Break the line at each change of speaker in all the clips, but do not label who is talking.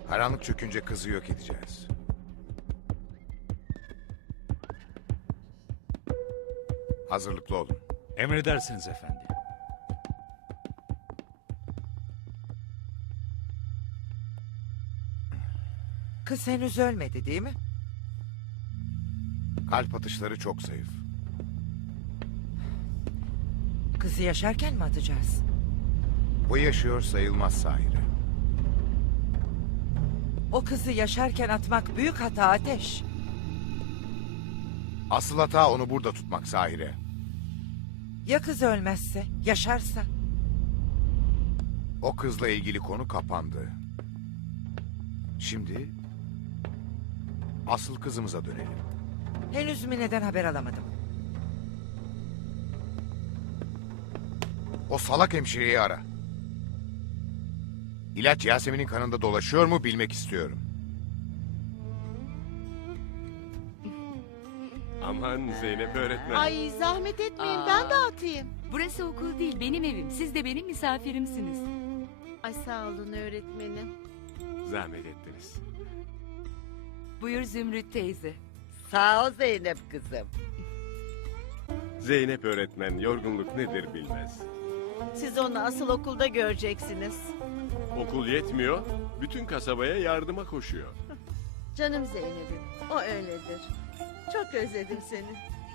Karanlık çökünce kızı yok edeceğiz. Hazırlıklı olun.
Emredersiniz efendi.
Kız henüz ölmedi değil mi?
Kalp atışları çok zayıf.
Kızı yaşarken mi atacağız?
Bu yaşıyor sayılmaz Sahire.
O kızı yaşarken atmak büyük hata Ateş.
Asıl hata onu burada tutmak Sahire.
Ya kız ölmezse, yaşarsa?
O kızla ilgili konu kapandı. Şimdi asıl kızımıza dönelim.
Henüz Mine'den haber alamadım.
O salak hemşireyi ara. İlaç Yasemin'in kanında dolaşıyor mu bilmek istiyorum.
Aman Zeynep öğretmen.
Ay zahmet etmeyin ben dağıtayım.
Burası okul değil, benim evim. Siz de benim misafirimsiniz.
Ay sağ olun öğretmenim.
Zahmet ettiniz.
Buyur Zümrüt teyze.
Sağ ol Zeynep kızım.
Zeynep öğretmen yorgunluk nedir bilmez.
Siz onu asıl okulda göreceksiniz.
Okul yetmiyor, bütün kasabaya yardıma koşuyor.
Canım Zeynep'im o öyledir. Çok özledim seni.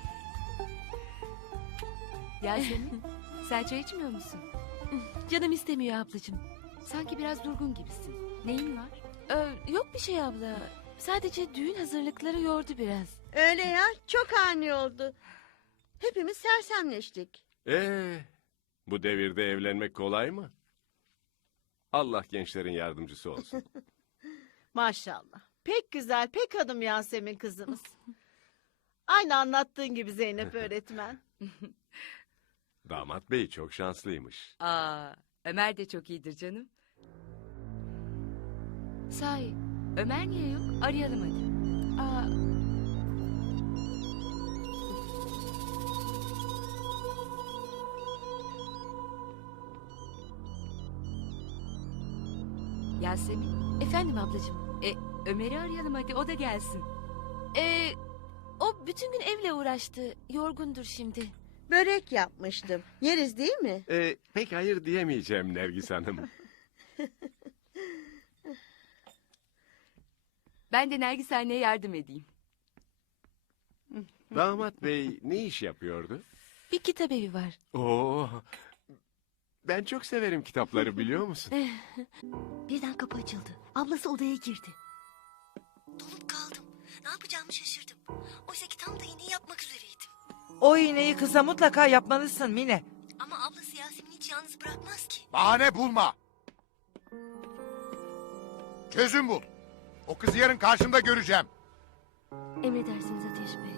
Yasemin, sen çay içmiyor musun?
Canım istemiyor ablacığım.
Sanki biraz durgun gibisin. Neyin var?
Yok bir şey abla. Sadece düğün hazırlıkları yordu biraz.
Öyle ya çok ani oldu. Hepimiz sersemleştik.
Bu devirde evlenmek kolay mı? Allah gençlerin yardımcısı olsun.
Maşallah. Pek güzel pek hanım Yasemin kızımız. Aynı anlattığın gibi Zeynep öğretmen.
Damat bey çok şanslıymış.
Ömer de çok iyidir canım.
Sahi.
Ömer niye yok? Arayalım hadi.
Aa,
Yasemin,
efendim ablacığım.
Ömer'i arayalım hadi, o da gelsin.
O bütün gün evle uğraştı. Yorgundur şimdi.
Börek yapmıştım. Yeriz değil mi?
Pek hayır diyemeyeceğim Nergis Hanım.
Ben de Nergis anneye yardım edeyim.
Damat bey ne iş yapıyordu?
Bir kitap evi var.
Oo, ben çok severim kitapları biliyor musun?
Birden kapı açıldı. Ablası odaya girdi. Donup kaldım. Ne yapacağımı şaşırdım. Oysa ki tam da iğneyi yapmak üzereydim.
O iğneyi kıza mutlaka yapmalısın Mine.
Ama ablası Yasemin'i hiç yalnız bırakmaz ki.
Bahane bulma. Çözüm bul. O kızı yarın karşımda göreceğim.
Emredersiniz Ateş Bey.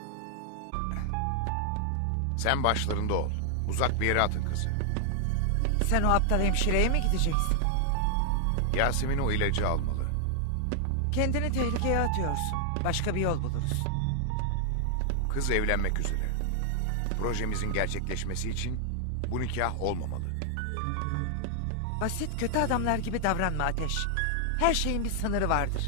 Sen başlarında ol. Uzak bir yere atın kızı.
Sen o aptal hemşireye mi gideceksin?
Yasemin o ilacı almalı.
Kendini tehlikeye atıyorsun. Başka bir yol buluruz.
Kız evlenmek üzere. Projemizin gerçekleşmesi için bu nikah olmamalı.
Basit kötü adamlar gibi davranma Ateş. Her şeyin bir sınırı vardır.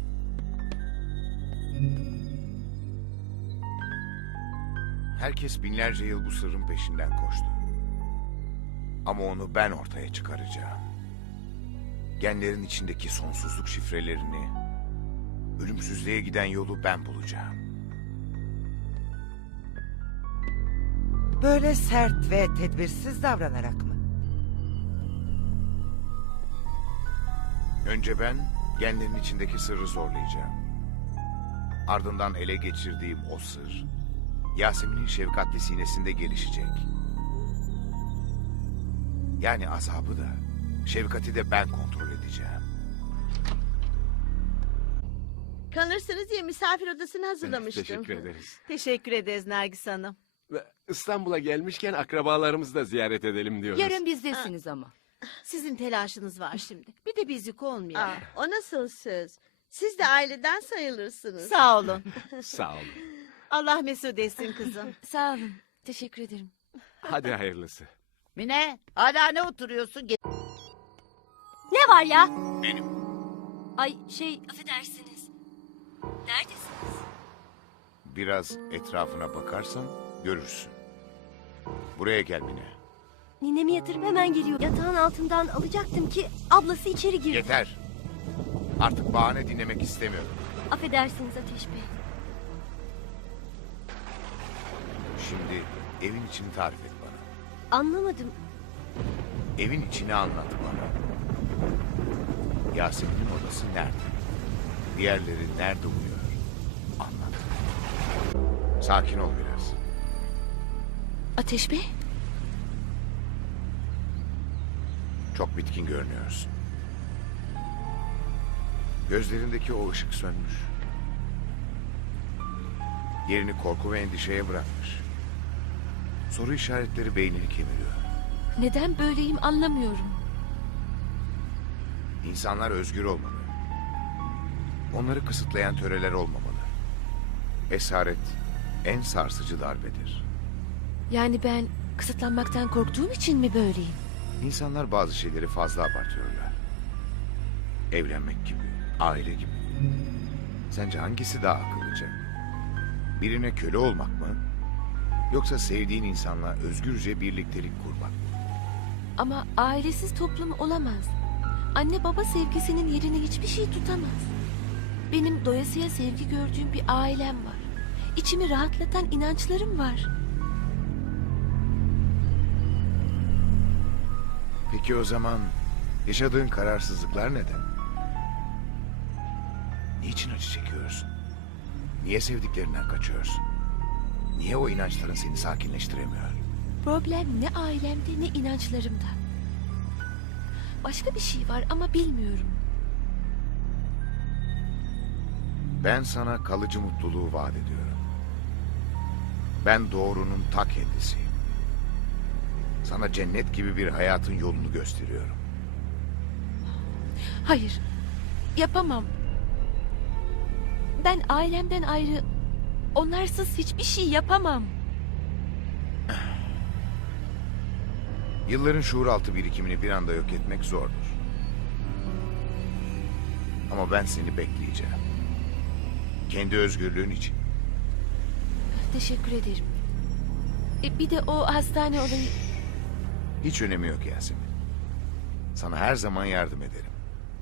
Herkes binlerce yıl bu sırrın peşinden koştu. Ama onu ben ortaya çıkaracağım. Genlerin içindeki sonsuzluk şifrelerini, ölümsüzlüğe giden yolu ben bulacağım.
Böyle sert ve tedbirsiz davranarak mı?
Önce ben genlerin içindeki sırrı zorlayacağım. Ardından ele geçirdiğim o sır, Yasemin'in şefkatli sinesinde gelişecek. Yani azabı da, şefkati de ben kontrol edeceğim.
Kalırsınız diye misafir odasını hazırlamıştım.
Teşekkür ederiz.
Teşekkür ederiz Nergis Hanım.
Ve İstanbul'a gelmişken akrabalarımızı da ziyaret edelim diyoruz.
Yarın bizdesiniz ama.
Sizin telaşınız var şimdi. Bir de biz yük olmayalım. O nasıl söz? Siz de aileden sayılırsınız. Sağ olun.
Sağ olun.
Allah mesut etsin kızım.
Sağ olun. Teşekkür ederim.
Hadi hayırlısı.
Mine hala ne oturuyorsun?
Ne var ya?
Benim.
Ay affedersiniz. Neredesiniz?
Biraz etrafına bakarsan görürsün. Buraya gel Mine.
Ninemi yatırıp hemen geliyor. Yatağın altından alacaktım ki ablası içeri girdi.
Yeter. Artık bahane dinlemek istemiyorum.
Affedersiniz Ateş Bey.
Şimdi evin içini tarif et bana.
Anlamadım.
Evin içini anlat bana. Yasemin'in odası nerede? Diğerleri nerede uyuyor? Anlat. Sakin ol biraz.
Ateş Bey?
Çok bitkin görünüyorsun. Gözlerindeki o ışık sönmüş. Yerini korku ve endişeye bırakmış. Soru işaretleri beynini kemiriyor.
Neden böyleyim anlamıyorum.
İnsanlar özgür olmalı. Onları kısıtlayan töreler olmamalı. Esaret en sarsıcı darbedir.
Yani ben kısıtlanmaktan korktuğum için mi böyleyim?
İnsanlar bazı şeyleri fazla abartıyorlar. Evlenmek gibi, aile gibi. Sence hangisi daha akıllıca? Birine köle olmak mı? Yoksa sevdiğin insanla özgürce birliktelik kurmak mı?
Ama ailesiz toplum olamaz. Anne baba sevgisinin yerini hiçbir şey tutamaz. Benim doyasıya sevgi gördüğüm bir ailem var. İçimi rahatlatan inançlarım var.
Peki o zaman yaşadığın kararsızlıklar neden? Niçin acı çekiyorsun? Niye sevdiklerinden kaçıyorsun? Niye o inançların seni sakinleştiremiyor?
Problem ne ailemde ne inançlarımda. Başka bir şey var ama bilmiyorum.
Ben sana kalıcı mutluluğu vaat ediyorum. Ben doğrunun ta kendisiyim. Sana cennet gibi bir hayatın yolunu gösteriyorum.
Hayır, yapamam. Ben ailemden ayrı, onlarsız hiçbir şey yapamam.
Yılların şuuraltı birikimini bir anda yok etmek zordur. Ama ben seni bekleyeceğim. Kendi özgürlüğün için.
Teşekkür ederim. Bir de o hastane olayı...
Hiç önemi yok Yasemin. Sana her zaman yardım ederim.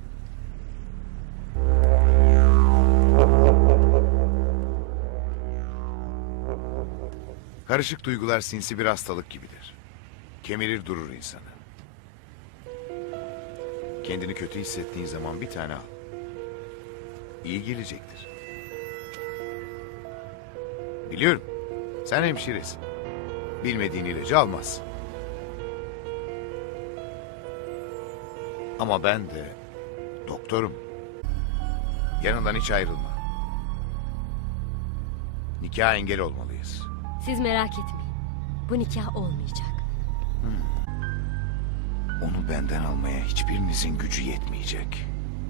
Karışık duygular sinsi bir hastalık gibidir. Kemirir durur insanı. Kendini kötü hissettiğin zaman bir tane al. İyi gelecektir. Biliyorum. Sen hemşiresin. Bilmediğin ilacı almazsın. Ama ben de doktorum. Yanından hiç ayrılma. Nikaha engel olmalıyız.
Siz merak etmeyin. Bu nikah olmayacak.
Onu benden almaya hiçbirinizin gücü yetmeyecek.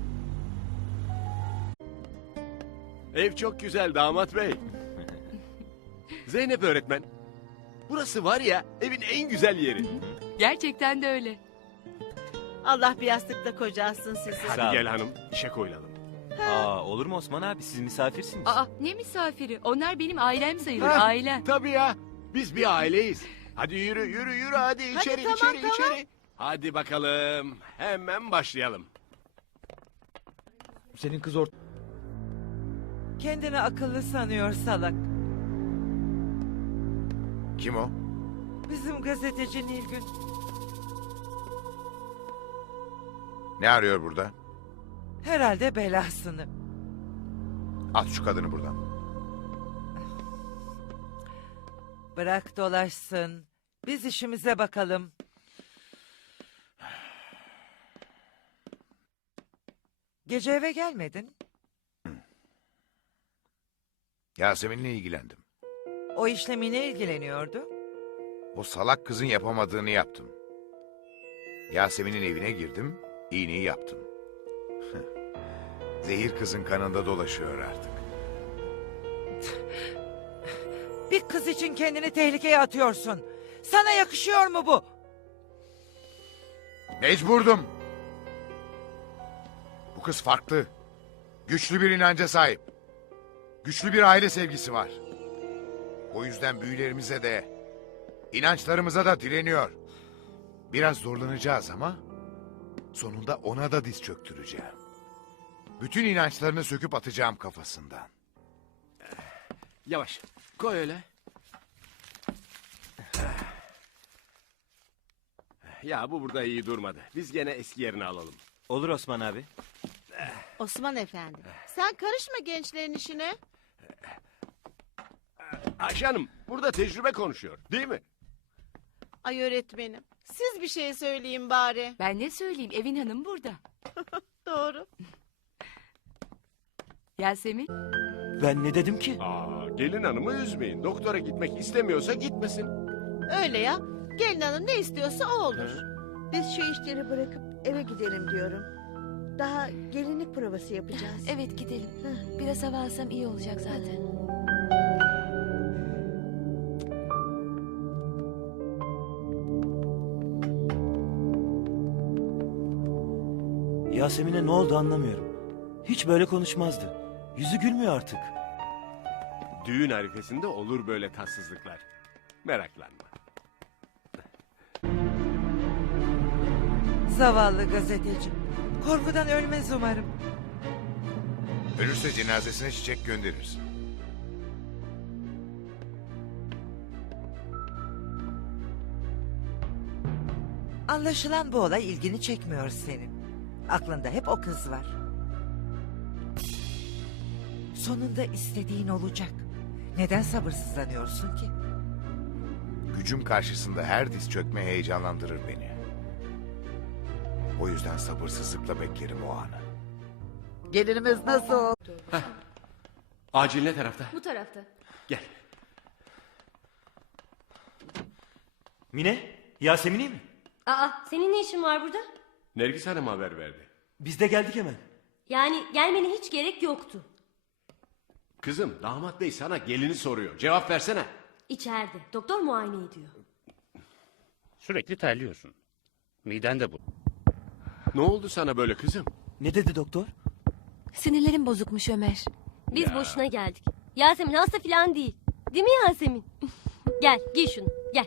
Ev çok güzel damat bey. Zeynep öğretmen. Burası var ya evin en güzel yeri.
Gerçekten de öyle.
Allah bir yastıkta kocalsın sizi.
Hadi
Sağ ol.
gel hanım işe koyulalım.
Aa, olur mu Osman abi, siz misafirsiniz.
Aa, ne misafiri? Onlar benim ailem sayılır,
Ha,
ailem.
Tabii ya biz bir aileyiz. Hadi yürü hadi içeri
tamam,
içeri. Hadi bakalım hemen başlayalım.
Senin kız
Kendini akıllı sanıyor salak.
Kim o?
Bizim gazeteci Nilgün.
Ne arıyor burada?
Herhalde belasını.
At şu kadını buradan.
Bırak dolaşsın. Biz işimize bakalım. Gece eve gelmedin.
Yasemin'le ilgilendim.
O işle Mine ilgileniyordu.
O salak kızın yapamadığını yaptım. Yasemin'in evine girdim, iğneyi yaptım. Zehir kızın kanında dolaşıyor artık.
Bir kız için kendini tehlikeye atıyorsun. Sana yakışıyor mu bu?
Mecburdum. Bu kız farklı. Güçlü bir inanca sahip. Güçlü bir aile sevgisi var. O yüzden büyülerimize de, inançlarımıza da direniyor. Biraz zorlanacağız ama sonunda ona da diz çöktüreceğim. Bütün inançlarını söküp atacağım kafasından.
Yavaş. Koy öyle. Ya bu burada iyi durmadı. Biz gene eski yerine alalım.
Olur Osman abi.
Osman Efendi, sen karışma gençlerin işine.
Ayşe Hanım burada tecrübe konuşuyor değil mi?
Ay öğretmenim, siz bir şey söyleyin bari.
Ben ne söyleyeyim, Evin Hanım burada.
Doğru.
Yasemin,
Ben ne dedim ki?
Gelin hanımı üzmeyin. Doktora gitmek istemiyorsa gitmesin.
Öyle ya. Gelin hanım ne istiyorsa o olur.
Biz şu işleri bırakıp eve gidelim diyorum. Daha gelinlik provası yapacağız.
Evet gidelim. Biraz hava alsam iyi olacak zaten.
Yasemin'e ne oldu anlamıyorum. Hiç böyle konuşmazdı. Yüzü gülmüyor artık.
Düğün arifesinde olur böyle tatsızlıklar. Meraklanma.
Zavallı gazeteci. Korkudan ölmez umarım.
Ölürse cenazesine çiçek gönderirsin.
Anlaşılan bu olay ilgini çekmiyor senin. Aklında hep o kız var. Sonunda istediğin olacak. Neden sabırsızlanıyorsun ki?
Gücüm karşısında her diz çökme heyecanlandırır beni. O yüzden sabırsızlıkla beklerim o anı.
Gelinimiz nasıl oldu?
Acil ne tarafta?
Bu tarafta.
Gel.
Mine, Yasemin'i mi?
Aa, senin ne işin var burada?
Nergis Hanım haber verdi.
Biz de geldik hemen.
Yani gelmene hiç gerek yoktu.
Kızım damat bey sana gelini soruyor. Cevap versene.
İçeride. Doktor muayene ediyor.
Sürekli terliyorsun. Miden de bu.
Ne oldu sana böyle kızım?
Ne dedi doktor?
Sinirlerim bozukmuş Ömer.
Biz boşuna geldik. Yasemin hasta falan değil. Değil mi Yasemin? Gel giy şunu gel.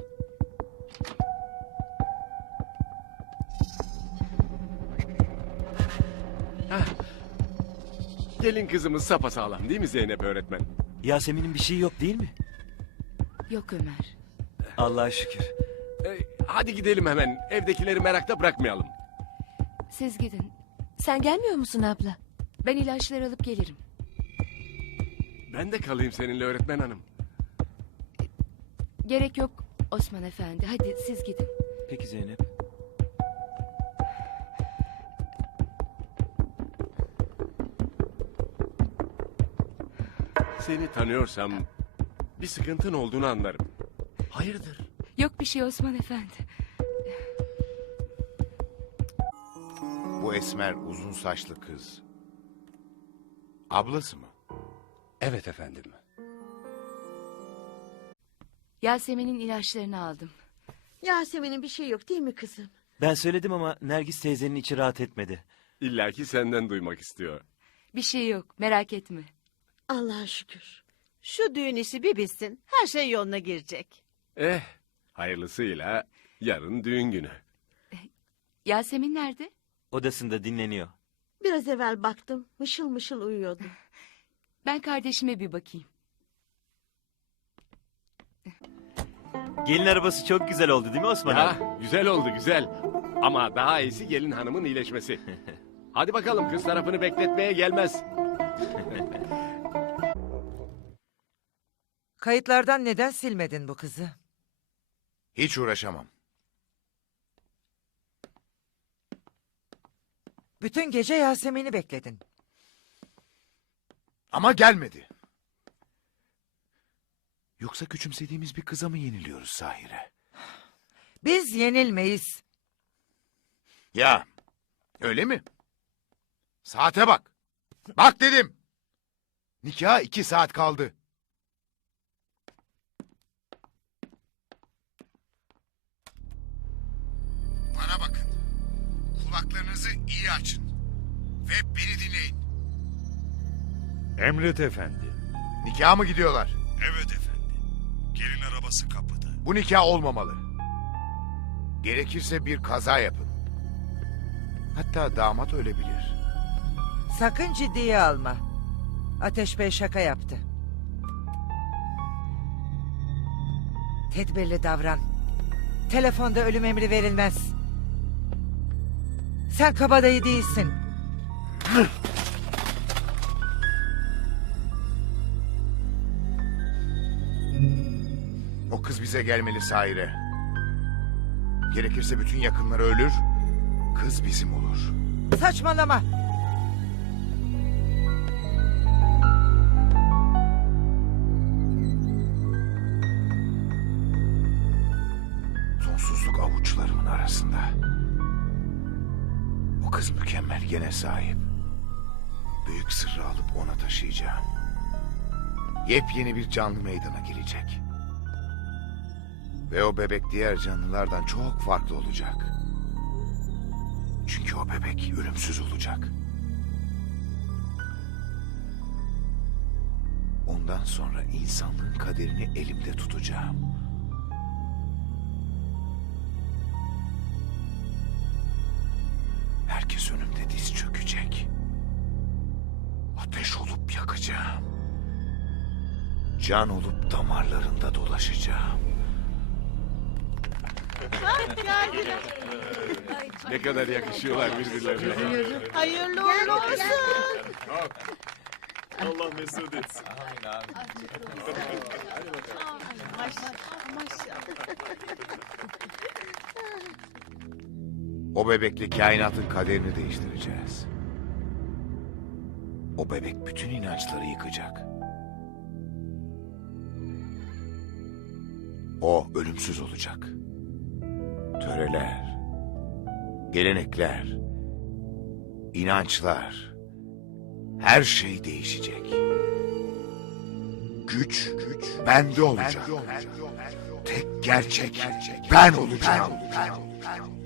Gelin kızımız sapasağlam değil mi Zeynep öğretmen?
Yasemin'in bir şeyi yok değil mi?
yok Ömer.
Allah'a şükür.
Hadi gidelim hemen. Evdekileri merakta bırakmayalım.
Siz gidin.
Sen gelmiyor musun abla?
Ben ilaçları alıp gelirim.
Ben de kalayım seninle öğretmen hanım.
Gerek yok Osman Efendi. Hadi siz gidin.
Peki Zeynep.
Seni tanıyorsam bir sıkıntın olduğunu anlarım. Hayırdır?
Yok bir şey Osman Efendi.
Bu esmer uzun saçlı kız. Ablası mı?
Evet efendim.
Yasemin'in ilaçlarını aldım.
Yasemin'in bir şey yok değil mi kızım?
Ben söyledim ama Nergis teyzenin içi rahat etmedi.
İlla ki senden duymak istiyor.
Bir şey yok merak etme.
Allah'a şükür.
Şu düğün işi bir bitsin, her şey yoluna girecek.
Hayırlısıyla yarın düğün günü.
Yasemin nerede?
Odasında dinleniyor.
Biraz evvel baktım mışıl mışıl uyuyordu.
Ben kardeşime bir bakayım.
Gelin arabası çok güzel oldu değil mi Osman abi?
Ya, güzel oldu güzel. Ama daha iyisi gelin hanımın iyileşmesi. Hadi bakalım kız tarafını bekletmeye gelmez.
Kayıtlardan neden silmedin bu kızı?
Hiç uğraşamam.
Bütün gece Yasemin'i bekledin.
Ama gelmedi. Yoksa küçümsediğimiz bir kıza mı yeniliyoruz Sahire?
Biz yenilmeyiz.
Ya, öyle mi? Saate bak. Bak dedim. Nikaha 2 saat kaldı. Bana bakın. Kulaklarınızı iyi açın. Ve beni dinleyin.
Emret efendi.
Nikaha mı gidiyorlar?
Evet efendi. Gelin arabası kapıda.
Bu nikah olmamalı. Gerekirse bir kaza yapın. Hatta damat ölebilir.
Sakın ciddiye alma. Ateş Bey şaka yaptı. Tedbirli davran. Telefonda ölüm emri verilmez. Sen kabadayı değilsin.
O kız bize gelmeli Saire. Gerekirse bütün yakınları ölür, kız bizim olur.
Saçmalama.
Sonsuzluk avuçlarımın arasında. O kız mükemmel gene sahip. Büyük sırrı alıp ona taşıyacağım. Yepyeni bir canlı meydana gelecek. Ve o bebek diğer canlılardan çok farklı olacak. Çünkü o bebek ölümsüz olacak. Ondan sonra insanlığın kaderini elimde tutacağım. Herkes önümde diz çökecek. Ateş olup yakacağım. Can olup damarlarında dolaşacağım.
Geldiler.
Ne kadar yakışıyorlar birbirlerine.
Hayırlı uğurlu olsun.
Allah mesut etsin.
Maşallah maşallah.
O bebekle kainatın kaderini değiştireceğiz. O bebek bütün inançları yıkacak. O ölümsüz olacak. Töreler, gelenekler, inançlar, her şey değişecek. Güç bende olacak. Tek gerçek ben olacağım.